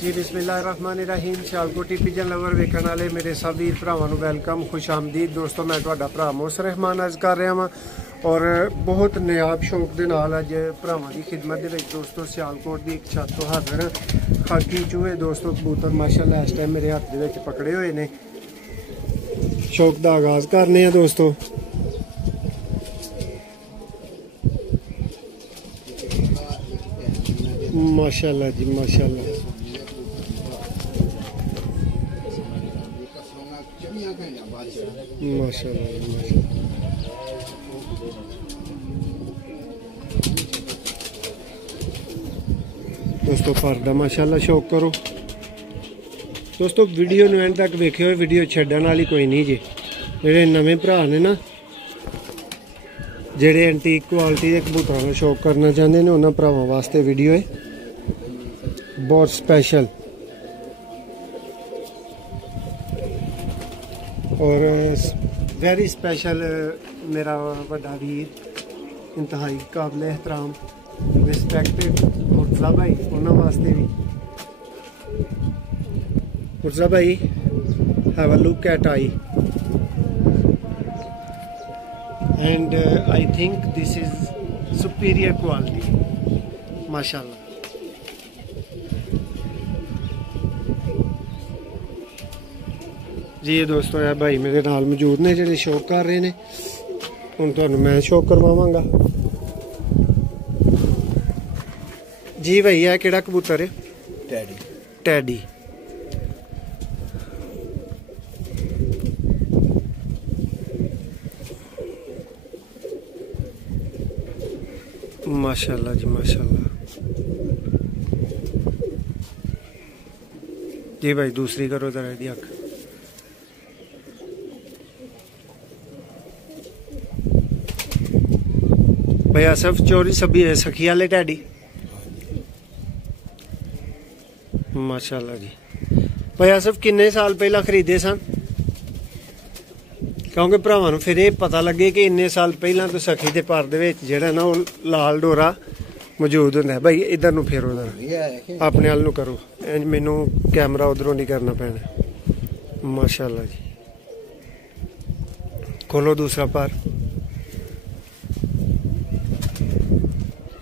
जी बिस्मिल्लाहिर्रहमानिर्रहीम। Sialkoti pigeon lover वेखण वाले मेरे सब वीर भरावां नूं वेलकम, खुश आमदीद। दोस्तों मैं तुहाडा भरा मोहसिन रहमान अर्ज कर रहा वां और बहुत नायाब शौक दे नाल अज भरावां दी खिदमत दे विच दोस्तों सियालकोट दी एक छत तो हाज़र खाकी चूहे दोस्तों कबूतर माशाअल्लाह इस टाइम मेरे हत्थ दे विच पकड़े हुए ने। शौक दा आगाज़ करने आ दोस्तों। माशाअल्लाह जी माशाअल्लाह, माशाअल्लाह माशाअल्लाह। दोस्तों पर्दा माशाअल्लाह शौक करो दोस्तों। वीडियो नूं एंड तक वेखियो, वीडियो छड्डण वाली कोई नहीं जे। जेहड़े नवे भरा ने ना, जेहड़े एंटीक क्वालिटी के कबूतरां दा शौक करना चाहते हैं उन्हां भरावां वास्ते वीडियो है बहुत स्पैशल। और वेरी स्पैशल मेरा बड़ा वीर, इंतहाई काबिल एहतराम रिस्पैक्टेड मुर्तज़ा भाई, उन्होंने वास्ते भी। मुर्तज़ा भाई have a look at I and I think this is superior quality माशाल्लाह। जी दोस्तों ये भाई मेरे नाल मौजूद ने जेडे शौक कर रहे हैं। हुण तुहानूं मैं शौक करवावांगा जी। भाई यह किहड़ा कबूतर है? टैडी। टैडी माशाल्लाह जी माशाल्लाह। जी भाई दूसरी करो जरा दी अख। भाई आसफ चोरी सभी है सखी वाले टैडी माशाल्लाह जी। भाई आसफ किन्ने साल पहला खरीदे सन? क्योंकि भरावां नूं फिर ये पता लगे कि इन्ने साल पहला तो सखी के पर दे विच जेहड़ा ना वो लाल डोरा मौजूद हुंदा है। भाई इधर नूं फेरो जरा, अपने हाल नूं करो, मैनू कैमरा उधरों नहीं करना पैना। माशाल्लाह जी। खोलो दूसरा पर।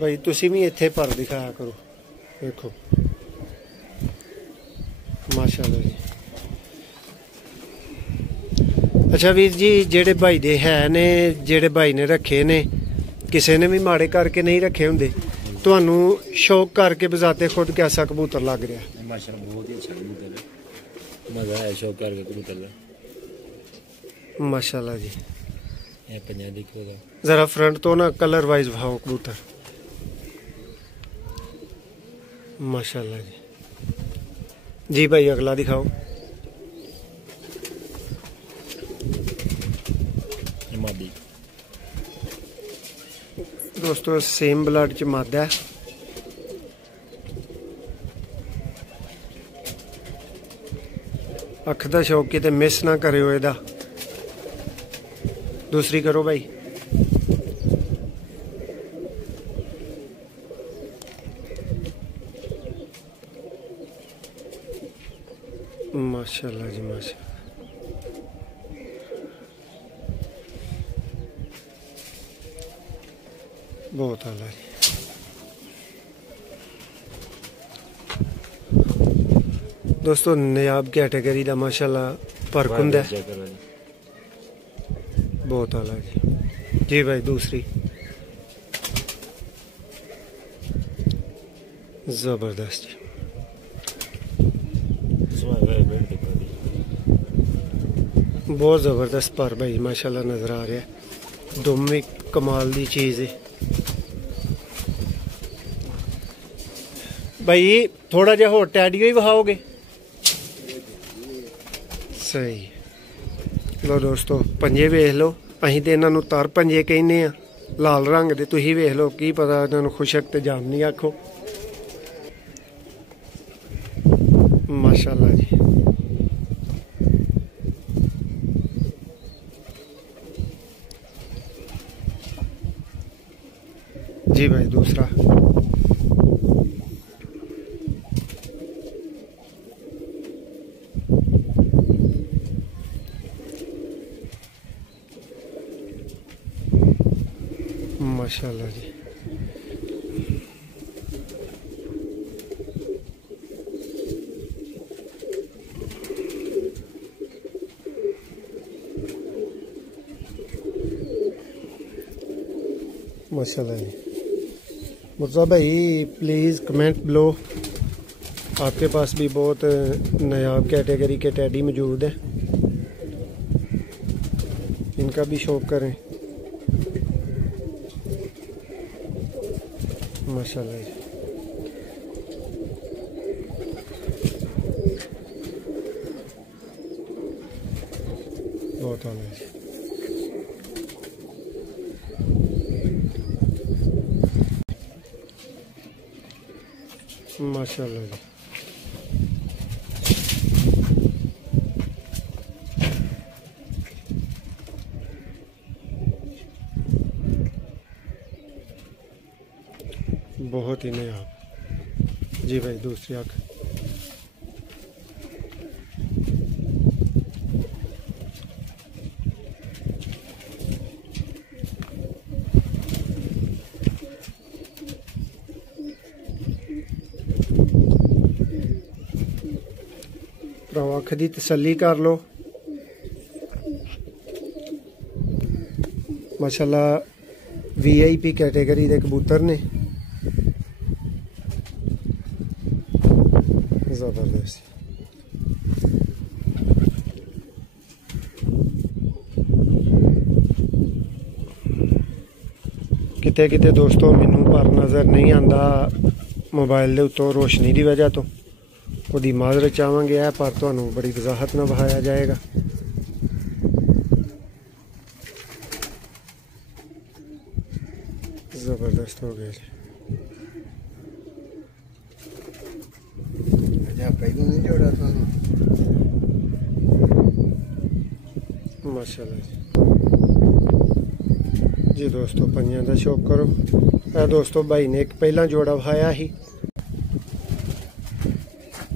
भाई तुसी भी इत्थे पर दिखाया करो, देखो माशाल्लाह जी। अच्छा वीर जी, जेड़े भाई दे है ने, जेड़े भाई ने रखे ने, किसी ने भी माड़े करके नहीं रखे होंगे, तुहानू शौक करके बजाते खुद कैसा कबूतर लग रहा है? माशाल्लाह बहुत ही अच्छा कबूतर है, मजा आया शौक करके कबूतर का माशाल्लाह जी। ये पंजा देखो जरा फ्रंट तो ना कलर वाइज भाव कबूतर माशाल्लाह जी। जी भाई अगला दिखाओ। मादी दोस्तों सेम ब्लड च मादा है। अख दा शौक किते मिस ना करियो एदा। दूसरी करो भाई। माशाल्लाह जी माशाल्लाह। बहुत आला जी। दोस्तों नायाब कैटेगरी का माशाल्लाह परकुंद है, बहुत आला जी। जी भाई दूसरी जबरदस्त जी। बहुत जबरदस्त पर भाई माशाल्लाह नजर आ रहा है। दोवें कमाल दी चीज है भाई। थोड़ा जिहा होर टैडियो ही विखाओगे? सही। लो दोस्तों पंजे वेख लो, असीं तो इन्हां नूं तर पंजे कहने आ, लाल रंग दे। तुसीं वेख लो, की पता इन्हां नूं खुशक ते जामनी आखो। माशाल्लाह जी। जी भाई दूसरा माशाल्लाह जी। माशाल्लाह जी। मुर्जा भाई प्लीज़ कमेंट बिलो, आपके पास भी बहुत नायाब कैटेगरी के टैडी मौजूद हैं, इनका भी शौक करें। माशाल्लाह जी। बहुत आला जी। माशाल्लाह जी। बहुत ही नायाब जी भाई। दूसरी आँख अख की तसल्ली कर लो। माशाल्लाह VIP कैटेगरी के कबूतर ने, जबरदस्त। किते किते दोस्तों मैनू पर नज़र नहीं आता मोबाइल के उत्तों रोशनी की वजह तो, उसकी माजरत चाहांगे है, पर तुहानू बड़ी वजाहत ना बहाया जाएगा। जबरदस्त हो गया माशाल्लाह जी। जी दोस्तों पंजां का शौक करो। दोस्तों भाई ने एक पहला जोड़ा वहाया ही।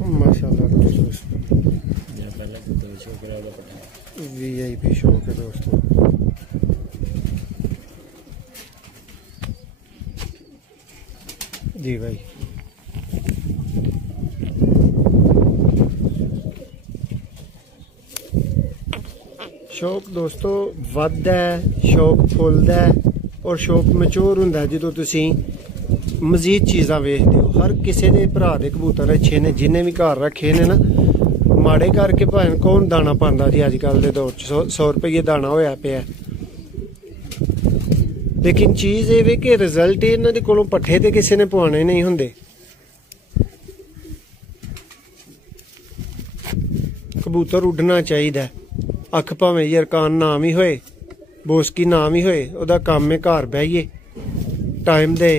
माशाल्लाह दोस्तों VIP शौक है दोस्तों। जी भाई शौक दोस्तों वधदा है, शौक फुलदा है और शौक मैच्योर हुंदा है जो तुसी मजीद चीज़ां वेखदे हो। हर किसी के भरा दे कबूतर अच्छे ने, जिन्हें भी घर रखे ने ना, माड़े करके भावें कौन दाना पांदा जी अजकल के दौर च 100 रुपये दाना होया पिया। लेकिन चीज़ ये वे कि रिजल्ट इन्हां दे कोलों पट्ठे ते किसी ने पवाने नहीं हुंदे। कबूतर उड्डना चाहिए, अख भावें यरकान नाम ही होए, बोसकी नाम ही होए, उहदा काम है घर बहिए टाइम दे,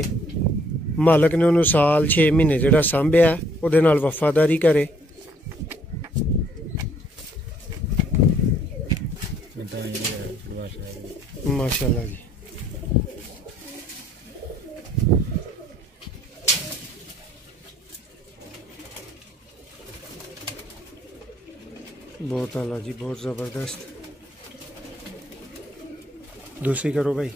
मालक ने उन्होंने साल 6 महीने जिहड़ा सांभिया उहदे नाल वफादारी करे। माशाल्लाह जी। बहुत आला जी, बहुत ज़बरदस्त। दूसरी करो भाई।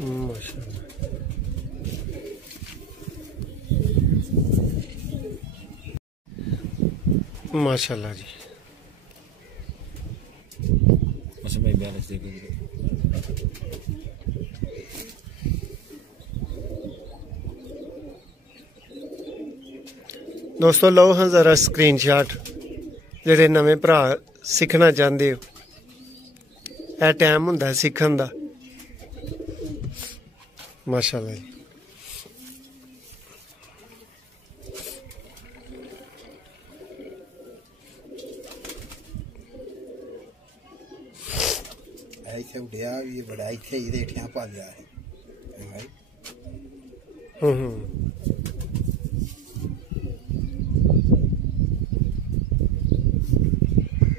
माशाल्लाह माशाल्लाह जी। दोस्तों लो हाँ जरा स्क्रीनशॉट, जेडे नवे भरा सीखना चाहते हो, यह टाइम हुंदा सीखन दा। माशाल्लाह जी। ऐसे उड़िया भी बड़ा इथे इधे ठिया पा लिया है भाई।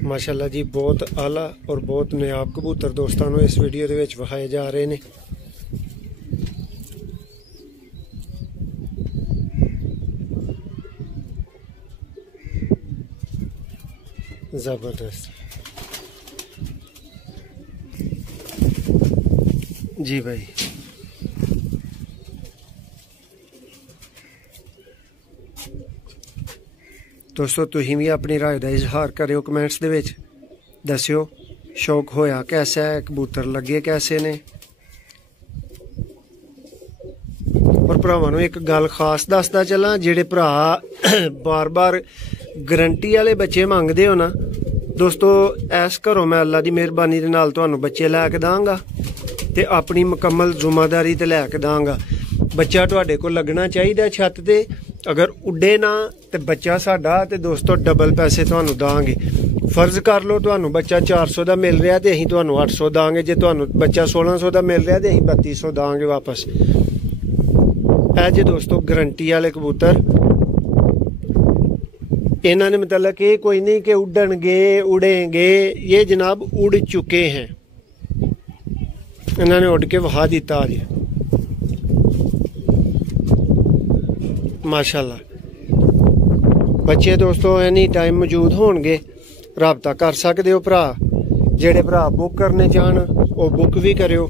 माशाल्लाह जी, बहुत आला और बहुत नायाब कबूतर दोस्तों को इस वीडियो दे विच विखाए जा रहे हैं। जबरदस्त जी भाई। दोस्तों तुसीं भी अपनी राय का इजहार करियो कमेंट्स दे विच, दस्सियो शौक होया कैसा है, कबूतर लगे कैसे ने। और भरावां नूं एक गल खास दसदा चला, जेड़े भरा बार बार गारंटी वाले बच्चे मंगदे हो ना दोस्तों, ऐस घरों मैं अल्लाह दी मेहरबानी दे नाल तुहानूं बच्चे लैके दांगा ते अपनी मुकम्मल जिम्मेदारी ते लैके दांगा। बच्चा तुहाडे कोल लगना चाहिए छत ते, अगर उड्डे ना तो बच्चा साडा ते दोस्तों डबल पैसे तुहानूं दांगे। फर्ज कर लो तुहानूं बच्चा 400 का मिल रहा तो असीं तुहानूं 800 दांगे, जे तुहानूं बच्चा 1600 का मिल रहा तो असीं 3200 दांगे वापस। ऐ जे दोस्तों गारंटी वाले कबूतर, इन्हों ने मतलब कि कोई नहीं कि उड़नगे उड़ेंगे, ये जनाब उड़ चुके हैं, इन्होंने उड़ के वहा दिता आज माशाल्लाह। बच्चे दोस्तों एनी टाइम मौजूद होणगे, राबता कर सकते हो भरा। जेड़े भरा बुक करने चाहन वो बुक भी करियो।